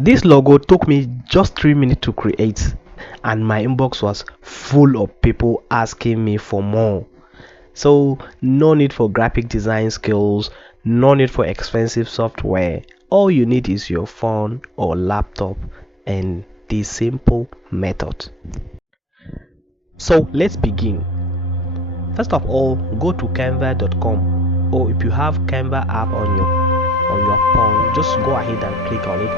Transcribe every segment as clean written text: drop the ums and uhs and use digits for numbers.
This logo took me just 3 minutes to create, and my inbox was full of people asking me for more. So, no need for graphic design skills, no need for expensive software. All you need is your phone or laptop and this simple method. So, let's begin. First of all, go to canva.com, or if you have Canva app on your phone, just go ahead and click on it.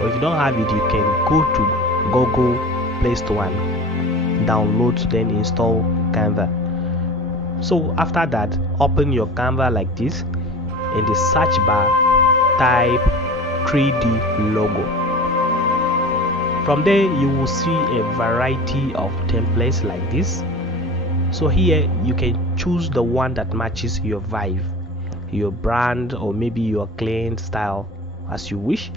Or if you don't have it, you can go to Google Play Store and download, then install Canva. So after that, open your Canva like this. In the search bar, type 3D logo. From there, you will see a variety of templates like this. So here you can choose the one that matches your vibe, your brand, or maybe your client style as you wish.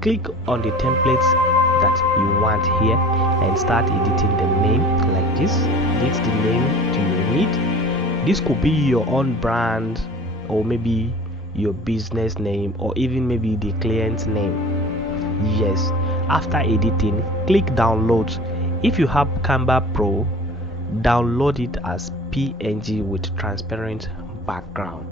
Click on the templates that you want here and start editing the name like this. Edit the name to your need. This could be your own brand, or maybe your business name, or even maybe the client's name. Yes, after editing, click download. If you have Canva Pro, download it as PNG with transparent background.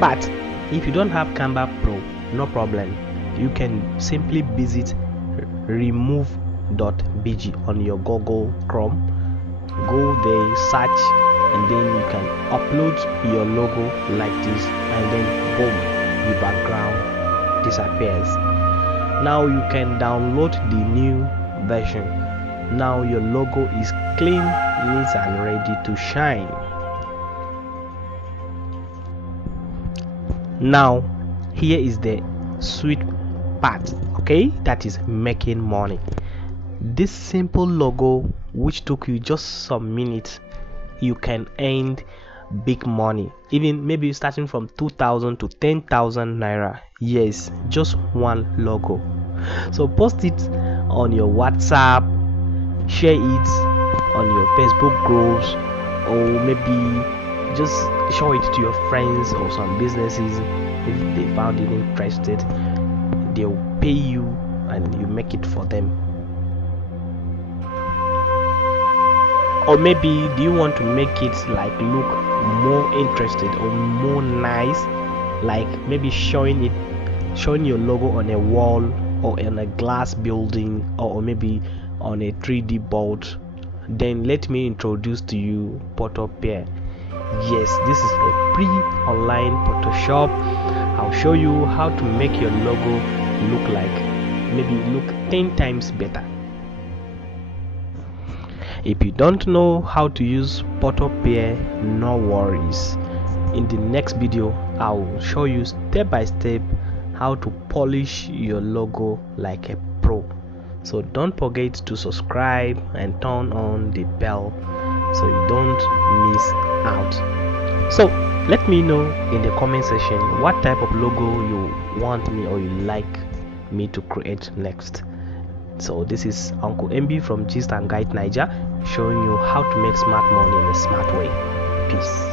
But if you don't have Canva Pro, no problem. You can simply visit remove.bg on your Google Chrome. Go there, search, and then you can upload your logo like this, and then boom, the background disappears. Now you can download the new version. Now your logo is clean, neat, and ready to shine. Now here is the sweet part, okay, that is making money. This simple logo, which took you just some minutes, you can earn big money, even maybe starting from 2,000 to 10,000 naira. Yes, just one logo. So post it on your WhatsApp, share it on your Facebook groups, or maybe just show it to your friends or some businesses. If they found it interested, they'll pay you and you make it for them. Or maybe do you want to make it like look more interested or more nice, like maybe showing your logo on a wall or in a glass building, or maybe on a 3D board? Then let me introduce to you Photopea. Yes, this is a free online Photoshop. I'll show you how to make your logo look 10 times better. If you don't know how to use Photopea, no worries. In the next video, I will show you step by step how to polish your logo like a pro. So don't forget to subscribe and turn on the bell so you don't miss out. So let me know in the comment section what type of logo you want me or you like me to create next. So this is Uncle MB from Gist and Guidenaija, showing you how to make smart money in a smart way. Peace.